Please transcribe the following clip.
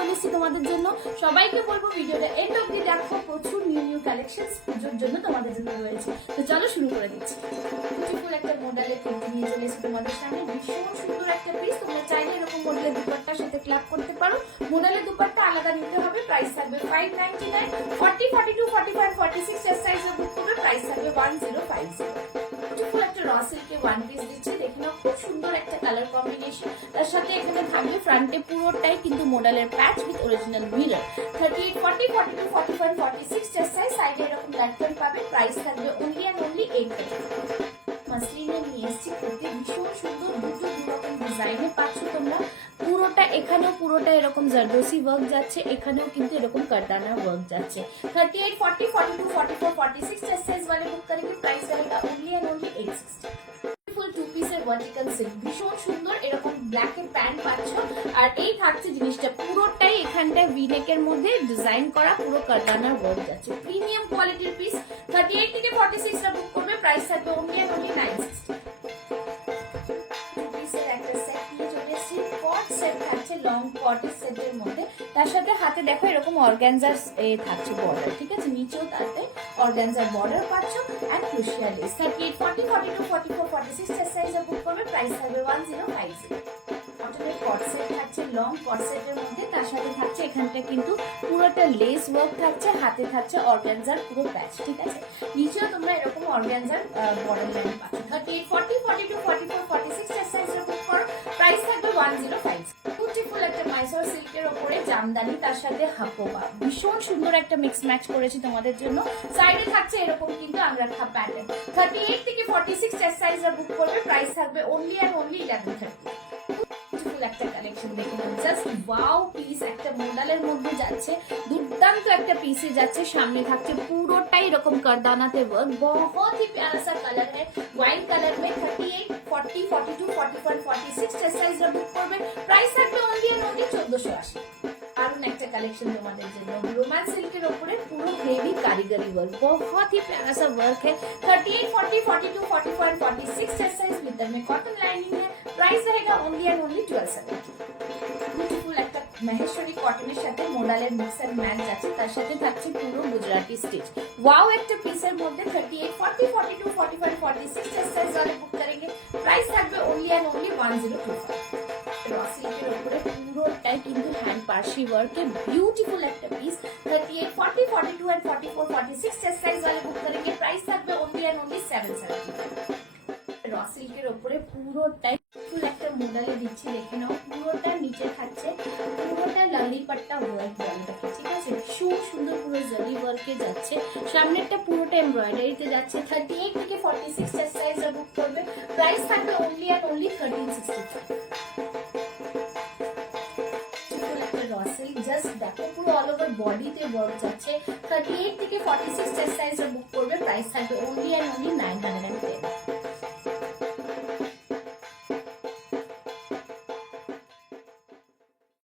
চলে এসেছি তোমাদের জন্য। সবাইকে বলবো ভিডিওটা এন্ড অবধি দেখো, প্রচুর নিউ কালেকশনস পুজোর জন্য তোমাদের জন্য রয়েছে। তো চলো শুরু করে দিচ্ছি। বিউটিফুল একটা মডেলের প্রিন্ট নিয়ে চলে এসেছি তোমাদের সামনে। ভীষণ সুন্দর একটা পিস, তোমরা চাইলে এরকম মডেলের দুপাট্টার সাথে ক্লাব করতে পারো। মডেলের দুপাট্টা আলাদা নিতে হবে, প্রাইস থাকবে 599, 40, 42, 45, 46 সাইজ বুক করবে, প্রাইস থাকবে 1050। বিউটিফুল একটা র সিল্কে ওয়ান পিস দিচ্ছি, দেখে নাও খুব সুন্দর একটা কালার কম্বিনেশন। তার সাথে এখানে থাকবে ফ্রন্টে পুরোটাই কিন্তু মডেলের প্যাচ উইথ অরিজিনাল মিরর। 38, 40, 42, 45, 46 সাইজ, সাইডে এরকম লাইটন পাবে, প্রাইস থাকবে অনলি এন্ড অনলি 830। মাসলিনে নিয়ে এসেছি, কুর্তি ভীষণ সুন্দর, দুটো দুরকম ডিজাইনে পাচ্ছ তোমরা। পুরোটা এখানেও পুরোটা এরকম জারদোসি ওয়ার্ক যাচ্ছে, এখানেও কিন্তু এরকম কারদানা ওয়ার্ক যাচ্ছে। 38, 40, 42, 44, 46 সাইজ वाले बुक करेंगे, प्राइस रहेगा only and only 860। Full two পিসের ভার্টিক্যাল সিল্ক, ভীষণ সুন্দর, এরকম ব্ল্যাক এর প্যান্ট পাচ্ছ। আর এই থাকছে জিনিসটা পুরোটাই এখানটায় ভিনেকের মধ্যে ডিজাইন করা, পুরো কারদানার ওয়ার্ক যাচ্ছে। প্রিমিয়াম কোয়ালিটির পিস। 38 থেকে 46 টা বুক করবে, প্রাইস থাকবে ওনলি এন্ড ওনলি 960। লং কটের সেটের মধ্যে, তার সাথে হাতে দেখো এরকম অর্গানজার থাকছে বর্ডার, ঠিক আছে, নিচেও তাতে অর্গানজার বর্ডার পাচ্ছ এন্ড ক্রুশিয়া লেস। 38, 40, 42, 44, 46 সাইজ বুক করবে, প্রাইস থাকবে 1050। কটনের কট সেট থাকছে, লং কট সেটের মধ্যে, তার সাথে থাকছে এখানটা কিন্তু পুরোটা লেস ওয়ার্ক থাকছে, হাতে থাকছে অর্গানজার পুরো প্যাচ, ঠিক আছে, নিচেও তোমরা এরকম অর্গানজার বর্ডার লাইন পাচ্ছ। 38, 40, 42, 44, 46 সাইজ বুক করো, প্রাইস থাকবে 1050। বিউটিফুল একটা মাইসোর সিল্কের ওপরে জামদানি, তার সাথে হাকোবা, ভীষণ সুন্দর একটা মিক্স ম্যাচ করেছি তোমাদের জন্য। সাইডে থাকছে এরকম কিন্তু আংরাখা প্যাটার্ন। 38 থেকে 46 সাইজ বুক করবে, প্রাইস থাকবে অনলি এন্ড অনলি 1130। বিউটিফুল একটা কালেকশন দেখে নাও, জাস্ট ওয়াও পিস, একটা মডেলের মধ্যে যাচ্ছে, দুর্দান্ত একটা পিসে যাচ্ছে। সামনে থাকছে পুরোটাই এরকম কারদানাতে ওয়ার্ক, बहुत ही प्यारा सा कलर है, वाइन कलर में। 38, 40, 42, 41, 46 সাইজ বুক করবে, প্রাইস থাকবে অনলি এন্ড অনলি 1480। দারুন একটা কালেকশন তোমাদের জন্য, রোমান সিল্কের উপরে পুরো হেভি কারিগরি ওয়ার্ক, बहुत ही प्यारा सा वर्क है। 38, 40, 42, 41, 46 साइज, भीतर में कॉटन लाइनिंग है, प्राइस रहेगा ओनली एंड ओनली 1270। বিউটিফুল একটা মহেশ্বরী কটনের সাথে মোডালের মিক্স এন্ড ম্যাচ আছে, তার সাথে থাকছে পুরো গুজরাটি স্টিচ। ওয়াও একটা পিসের মধ্যে 38, 40, 42, 45, 46 সাইজ वाले বুক करेंगे, প্রাইস থাকবে অনলি এন্ড অনলি 1025। সিল্কের উপরে পুরোটাই কিন্তু হ্যান্ড পার্সি ওয়ার্কে বিউটিফুল একটা পিস। 38, 40, 42 and 44, 46 সাইজ वाले বুক करेंगे, প্রাইস থাকবে অনলি এন্ড অনলি 775। র সিল্কের উপরে পুরোটাই ফুল একটা মডেলে দিচ্ছি, দেখে নাও, পুরোটা নিচে থাকছে পুরোটা লালি পাট্টা ওয়ার্ক বলটাকে, ঠিক আছে, ভীষণ সুন্দর পুরো জরি ওয়ার্কে যাচ্ছে। সামনেরটা পুরোটা এমব্রয়ডারিতে যাচ্ছে। 38 থেকে 46 সাইজ বুক করবে, প্রাইস থাকবে অনলি এন্ড অনলি 1365। জাস্ট দেখো পুরো অল ওভার বডিতে ওয়ার্ক যাচ্ছে। 38 থেকে 46 সাইজ বুক করবে, প্রাইস থাকবে অনলি এন্ড অনলি 910।